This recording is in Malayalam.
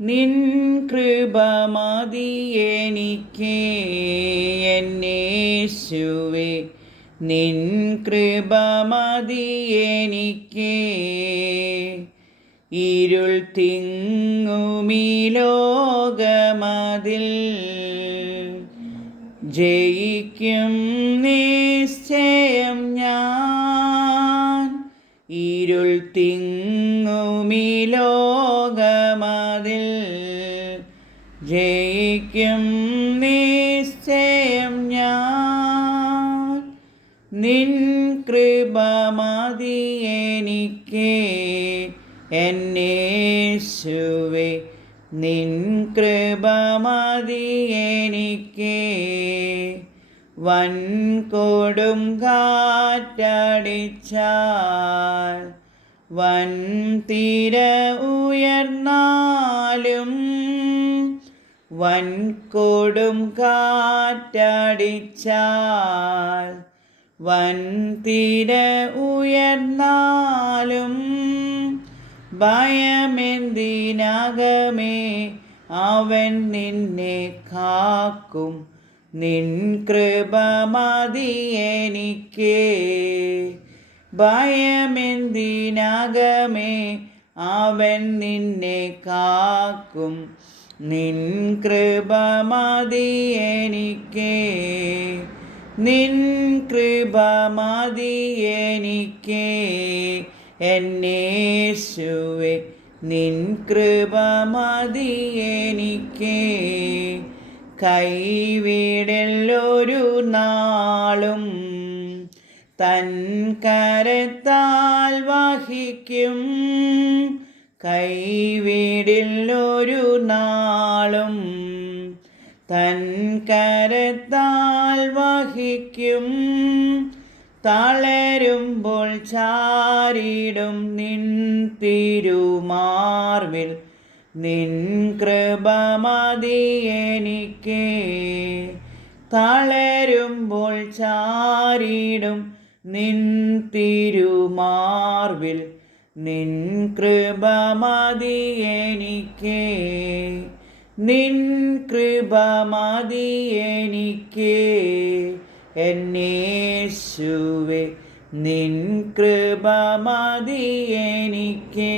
നിൻ കൃപ മതി എനിക്ക് എന്നേശുവേ, നിൻ കൃപ മതി എനിക്ക്. ഇരുൾ തിങ്ങുമീ ലോകമതിൽ ജയിക്കും നിശ്ചയം ഞാൻ. ഇരുൾ തിങ്ങുമീ ലോകമതിൽ ജയിക്കും നിശ്ചയം ഞാൻ. നിൻ കൃപ മതി എനിക്ക് എന്നേശുവേ, നിൻ കൃപ മതി എനിക്ക്. വൻകൊടും കാറ്റടിച്ചാൽ വൻതിര ഉയർന്നാലും, വൻകൊടും കാറ്റടിച്ചാൽ വൻതിര ഉയർന്നാലും, ഭയമെന്തിനകമേ അവൻ നിന്നെ കാക്കും. നിൻ കൃപ മതി എനിക്ക്. ഭയമെന്തിനകമേ അവൻ നിന്നെ കാക്കും. നിൻ കൃപ മതി എനിക്ക്. നിൻ കൃപ മതി എനിക്ക് എന്നേശുവേ, നിൻ കൃപ മതി എനിക്ക്. കൈവിടലൊരു നാളും തൻ കരത്താൽ വഹിക്കും. കൈവിടലൊരു നാളും തൻ കരത്താൽ വഹിക്കും. തളരുമ്പോൾ ചാരിടും നിൻ തിരുമാർവിൽ, നിൻ കൃപ മതി എനിക്ക്. തളരുമ്പോൾ ചാരിടും നിൻ തിരുമാർവിൽ, നിൻ കൃപ മതി എനിക്ക്. നിൻ കൃപ മതി എനിക്ക് എന്നേശുവേ, നിൻ കൃപ മതി എനിക്ക്.